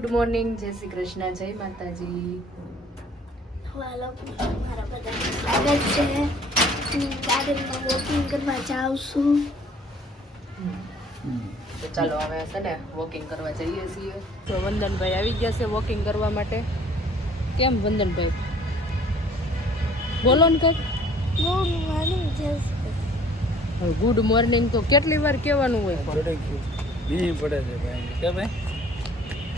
Good morning જય શ્રી કૃષ્ણ જય માતાજી. મારા બધા સ્વાગત છે. હું ગાર્ડનમાં વોકિંગ કરવા જાઉં છું. તો ચાલો હવે છે ને વોકિંગ કરવા જઈએ છીએ. તો વંદનભાઈ આવી ગયા છે વોકિંગ કરવા માટે. કેમ વંદનભાઈ? બોલો ને કંઈક. ગુડ મોર્નિંગ ગુડ મોર્નિંગ તો કેટલી વાર કહેવાનું હોય? પડે છે ભાઈ. કે ભાઈ?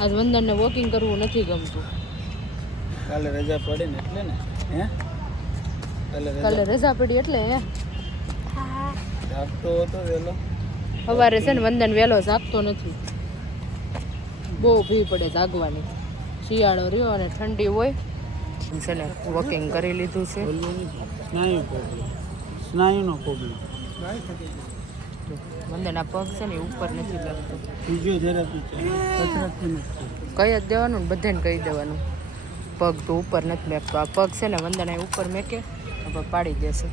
આજ વંદનને વોકિંગ કરવું નથી ગમતું. કાલે રજા પડી ને એટલે ને? હે? કાલે કાલે રજા પડી એટલે હે? જાગતો હતો વેલો. સવારે છે ને વંદન વહેલો જાગતો નથી. બહુ ભી પડે જાગવાની. શિયાળો રહ્યો અને ઠંડી હોય. છે ને વોકિંગ કરી લીધું છે. સ્નાયુ પ્રોબ્લેમ સ્નાયુનો પ્રોબ્લેમ વંદન આ પગ છે ને ઉપર નથી લાગતો. છે. કહી જ દેવાનું ને બધાને કહી દેવાનું. પગ તો ઉપર નથી મેકતો આ પગ છે ને વંદન ઉપર મેકે પાડી દેશે.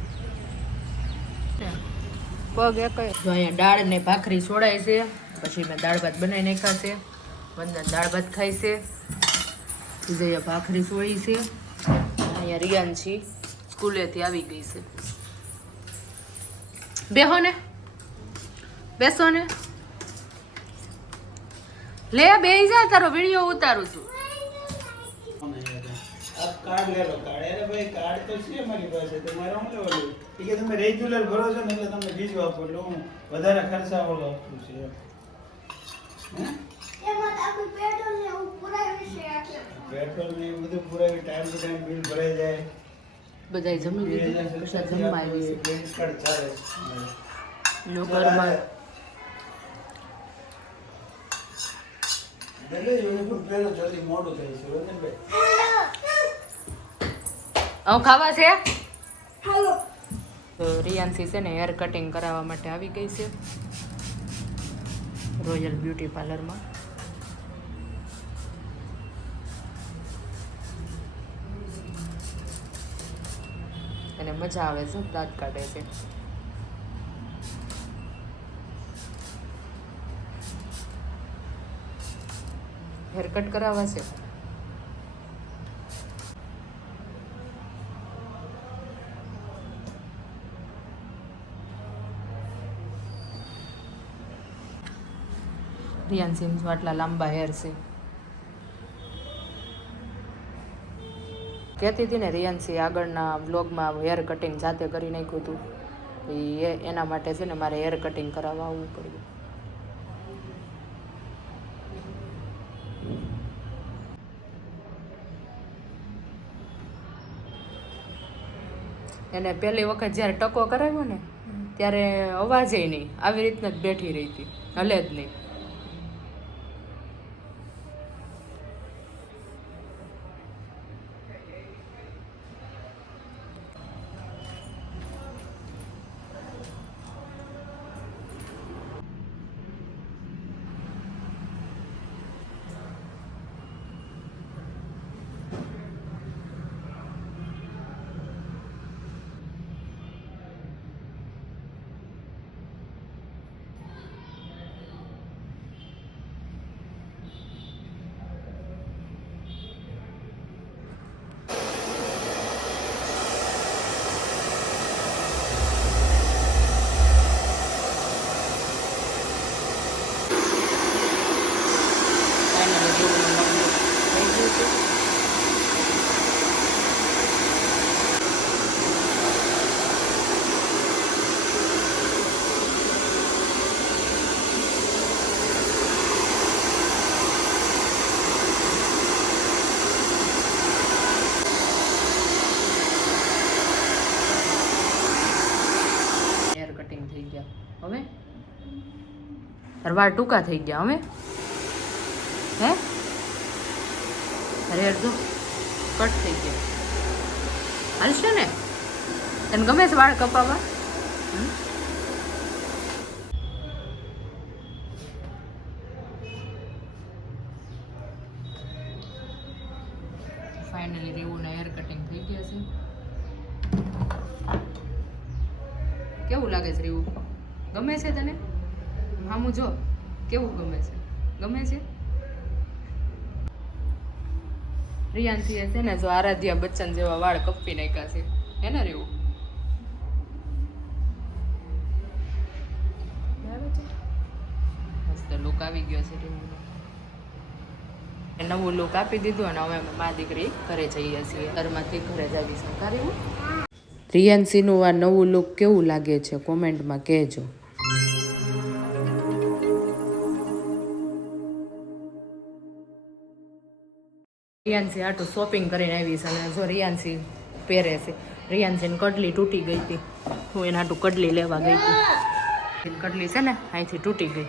પગ એક અહીંયા દાળ ને ભાખરી છોડાય છે પછી મેં દાળ ભાત બનાવી નાખ્યા છે. વંદન દાળ ભાત ખાય છે. વિજયા ભાખરી છોડી છે. અહીંયા રિયાનછી સ્કૂલેથી આવી ગઈ છે. બેહો ને. બેસો ને લે બે જા તારો વીડિયો ઉતારું છું. કાર્ડ લે લો કાર્ડ અરે ભાઈ કાર્ડ તો છે મારી પાસે તો મારે લેવાનું એ કે તમે રેગ્યુલર ભરો છો ને એટલે તમને બીજું આપો એટલે હું વધારે આપું છું. હે એમાં. તો આપણું પેટ્રોલ ને ને બધું પુરાવી ટાઈમ ટુ ટાઈમ બિલ ભરાઈ જાય. બધાય જમી લીધું પછી જમવા આવી ચાલે છે. છે ઘરમાં એટલે uniform પહેરો જલ્દી મોડું થાય છે વંદનભાઈ હવે ખાવા છે? તો રિયાન્સી છે ને હેર કટિંગ કરાવવા માટે આવી ગઈ છે રોયલ બ્યુટી પાર્લરમાં એને મજા આવે છે દાંત કાઢે છે. કટ કરાવવા છે. રિયાન્સી આટલા લાંબા હેર છે. કહેતી હતી ને રિયાનસી આગળના બ્લોગમાં હેર કટિંગ જાતે કરી નાખ્યું હતું. એ એના માટે છે ને મારે હેર કટિંગ કરાવવા આવવું પડ્યું. એને પહેલી વખત જ્યારે ટકો કરાવ્યો ને ત્યારે અવાજે નહીં. આવી રીતના જ બેઠી રહી હતી. હલે જ નહીં ફાઇનલી દેવુંનું નવું look થઈ ગયું છે હેર કટિંગ થઈ ગયા હવે તાર વાળ ટૂંકા થઈ ગયા અમે હે? અરે અડધો કટ થઈ ગયો. હાલશે ને? તને ગમે છે વાળ કપાવા? ફાઇનલી રેવુના હેર કટિંગ થઈ ગયા છે. કેવું લાગે છે રેવું? ગમે છે તને? મામું જો, કેવું ગમે છે? ગમે છે? રિયાનથી છે ને જો આરાધ્યા બચ્ચન જેવા વાળ કપી નાખ્યા છે. હે ને રેવું? મસ્ત લુક આવી ગયો છે રીવુનો નવું લુક આપી દીધું અને અમે મા દીકરી ઘરે જઈએ છીએ. ઘરમાંથી ઘરે જ તારી રિયાન્સીનું આ નવું લુક કેવું લાગે છે? કોમેન્ટમાં કહેજો. રિયાન્સી આટું શોપિંગ કરીને આવી છે અને જો રિયાન્સી પહેરે છે. રિયાન્સીને કડલી તૂટી ગઈ હતી. હું એના હાટું કડલી લેવા ગઈ હતી. કડલી છે ને, અહીંથી તૂટી ગઈ.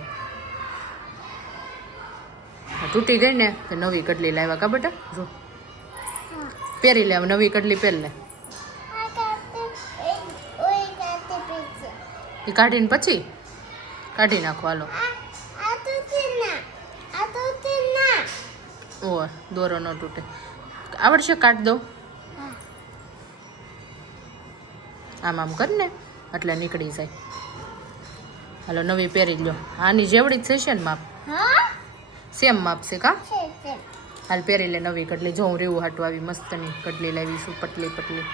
તૂટી ગઈ ને, તો નવી કડલી લાવ્યા કા બેટા? જો. પહેરી લે નવી કડલી પહેર લે. એ કાઢીને પછી? કાઢી નાખો, હાલો. ઓ દોરો ન તૂટે. આવડશે કાઢ દો આમ આમ કર ને એટલે નીકળી જાય. હાલો નવી પહેરી લો આની જેવડી જ થશે ને માપ? સેમ માપ છે કા? હાલ પહેરી લે નવી કડલી. જો હું રેવું હાટું આવી મસ્તની કટલી લાવીશું પટલી. પટલી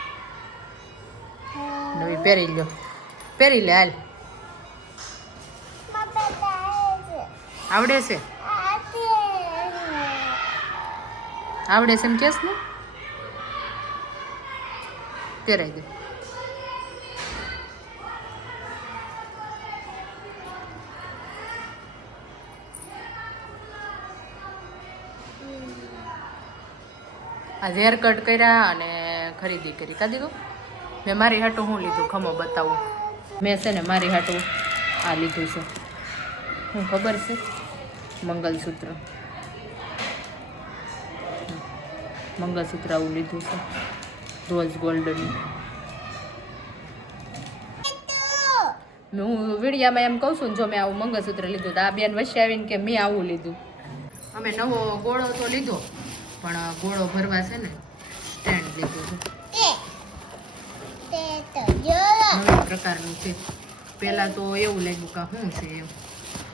નવી પહેરી લો પહેરી લે હાલ. આવડે છે? આવડે છે એમ કેસ ને? પહેરાઈ દે. આજે હેર કટ કર્યા અને ખરીદી કરી. કા દીધું મેં મારી હાટું હું લીધું? ખમો બતાવું. મેં છે ને મારી હાટું આ લીધું છે. હું ખબર છે? મંગલસૂત્ર. મંગલસૂત્ર આવું લીધું છે. રોઝ ગોલ્ડનું હું વિડીયામાં એમ કહું છું જો મેં આવું મંગળસૂત્ર લીધું તો આ બેન વચ્ચે આવીને કે મેં આવું લીધું. અમે નવો ગોળો તો લીધો, પણ ગોળો ભરવા છે ને સ્ટેન્ડ લીધું છે. પ્રકારનું છે. પહેલાં તો એવું લાગ્યું કે શું છે એમ.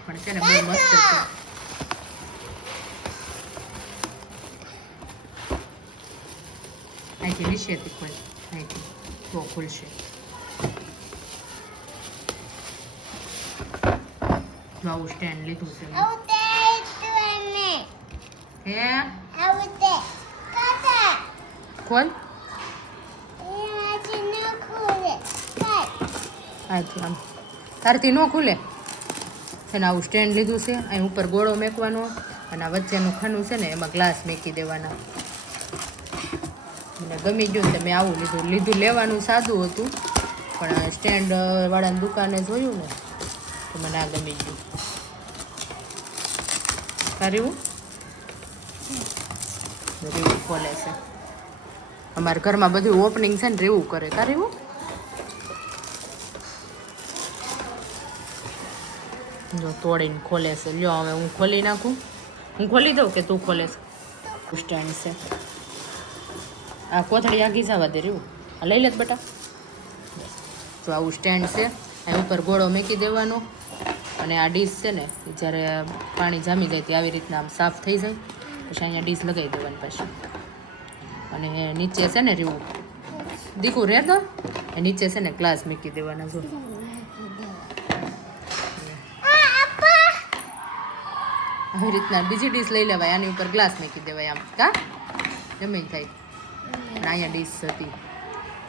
પણ છે ને બહુ મસ્ત છે. અહીંથી નીચેથી ખોલ અહીંથી તો ખુલશે તો આવું સ્ટેન્ડ લીધું છે હે ખોલ આથી આમ તારથી ન ખુલે. અને આવું સ્ટેન્ડ લીધું છે. અહીં ઉપર ગોળો મેકવાનો. અને આ વચ્ચેનું ખાનું છે ને એમાં ગ્લાસ મેકી દેવાના. મને ગમી ગયું ને મેં આવું લીધું. લીધું લેવાનું સાદું હતું, પણ સ્ટેન્ડ વાળાની દુકાને જોયું ને, તો મને આ ગમી ગયું. કર્યું રીવું ખોલે છે. અમારા ઘરમાં બધું ઓપનિંગ છે ને રીવું કરે. કર્યું જો તોડીને ખોલે છે. લ્યો, હવે હું ખોલી નાખું. હું ખોલી દઉં કે તું ખોલે છે? સ્ટેન્ડ છે. આ કોથળી આગી જવા દે રહ્યું. આ લઈ લેત બટા. તો આવું સ્ટેન્ડ છે અહીં ઉપર ગોળો મૂકી દેવાનો. અને આ ડીશ છે ને જ્યારે પાણી જામી જાય તે આવી રીતના આમ સાફ થઈ જાય. પછી અહીંયા ડીશ લગાવી દેવાની પાછી. અને નીચે છે ને રેવું દીકું રહે તો નીચે છે ને ગ્લાસ મૂકી દેવાના જો. આવી રીતના બીજી ડીશ લઈ લેવાય, આની ઉપર ગ્લાસ મૂકી દેવાય આમ. કા? જમીન થાય. અને અહીંયા ડીશ હતી.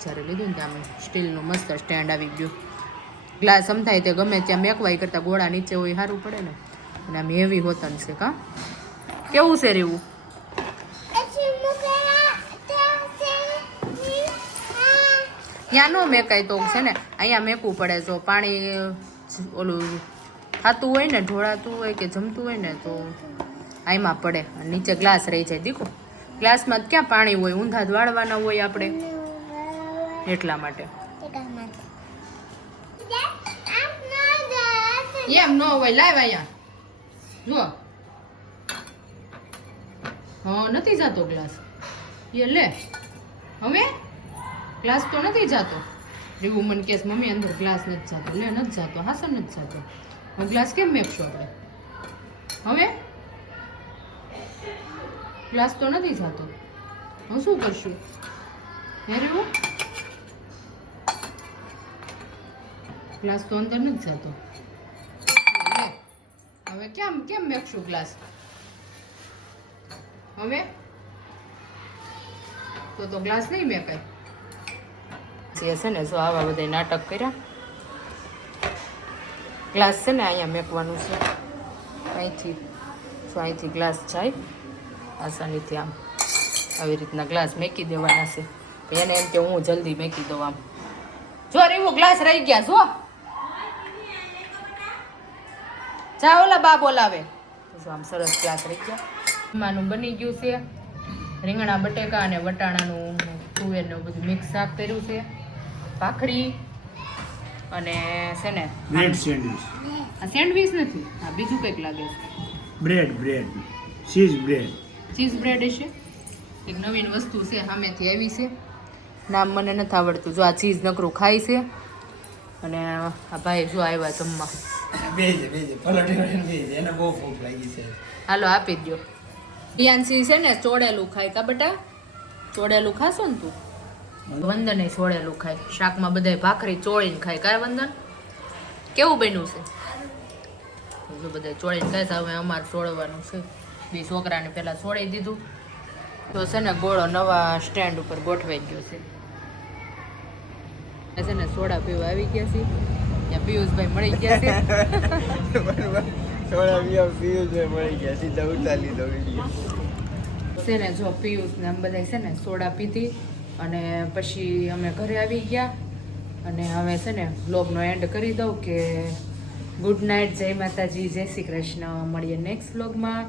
જ્યારે લીધું ને ત્યાં સ્ટીલનું મસ્ત સ્ટેન્ડ આવી ગયું. ગ્લાસ સમથાય તે ગમે ત્યાં મેકવાય કરતાં ગોળા નીચે હોય સારું પડે ને. અને આમ હેવી હોતન છે કા? કેવું છે રેવું? ત્યાં ન મેકાય તો છે ને. અહીંયા મેકવું પડે જો પાણી, ઓલું થતું હોય ને, ઢોળાતું હોય કે જમતું હોય ને તો આમાં પડે. નીચે ગ્લાસ રહી જાય દીકો ગ્લાસમાં ક્યાં પાણી હોય? ઊંધા જ વાળવાના હોય આપણે? એટલા માટે. એમ ન હોય લાવ અહીંયા જુઓ. હા, નથી જાતો ગ્લાસ. એ લે. હવે? ગ્લાસ તો નથી જાતો. એવું મને કહેશ મમ્મી, અંદર ગ્લાસ નથી જાતો. લે, નથી જાતો. હાસન નથી જાતો. ગ્લાસ કેમ મેપશો આપણે? હવે? ગ્લાસ તો નથી જાતો હું શું કરશું? હે ગ્લાસ તો અંદર નથી જતો હવે કેમ કેમ મેકશું ગ્લાસ હવે? તો તો ગ્લાસ નહીં મેકાય. જે છે ને, જો આવા બધા નાટક કર્યા. ગ્લાસ છે ને, અહીંયા મેકવાનું છે. અહીંથી, જો અહીંથી ગ્લાસ જાય. આસાનીથી આમ આવી રીતના ગ્લાસ મેકી દેવાના છે. એને એમ કે હું જલ્દી મેકી દઉં આમ. જો રેવું ગ્લાસ રહી ગયા જો. જા ઓલા બા બોલાવે. જો આમ સરસ ગ્લાસ રહી ગયા. જમવાનું બની ગયું છે રીંગણા બટેકા અને વટાણાનું તુવેરનું બધું મિક્સ શાક કર્યું છે. ભાખરી અને છે ને બ્રેડ સેન્ડવિચ આ સેન્ડવીચ નથી આ બીજું કંઈક લાગે છે. Bread bread cheese bread cheese bread હશે. એક નવીન વસ્તુ છે સામેથી આવી છે. નામ મને નથી આવડતું. જો આ ચીઝ નકરું ખાય છે. અને આ ભાઈ જો આવ્યા જમવા. છે. હાલો આપી દો પિયાનસી છે ને ચોળેલું ખાય. કા બટા? ચોળેલું ખાશો ને તું? વંદને ચોળેલું ખાય. શાકમાં બધાય ભાખરી ચોળીને ખાય. કાય વંદન? કેવું બન્યું છે? બધા ચોળીને ખાય છે હવે અમારે ચોળવાનું છે. બે છોકરાને પહેલાં છોડી દીધું. તો છે ને ગોળો નવા સ્ટેન્ડ ઉપર ગોઠવાઈ ગયો છે. છે ને સોડા પીવા આવી ગયા છે. ત્યાં પિયુષભાઈ મળી ગયા છે. પીયું મળી ગયા સીધા ઉતારી લીધો છે ને જો પિયુષ ને આમ બધા છે ને સોડા પીધી અને પછી અમે ઘરે આવી ગયા. અને હવે છે ને બ્લોગનો એન્ડ કરી દઉં કે ગુડ નાઇટ જય માતાજી જય શ્રી કૃષ્ણ. મળીએ નેક્સ્ટ બ્લોગમાં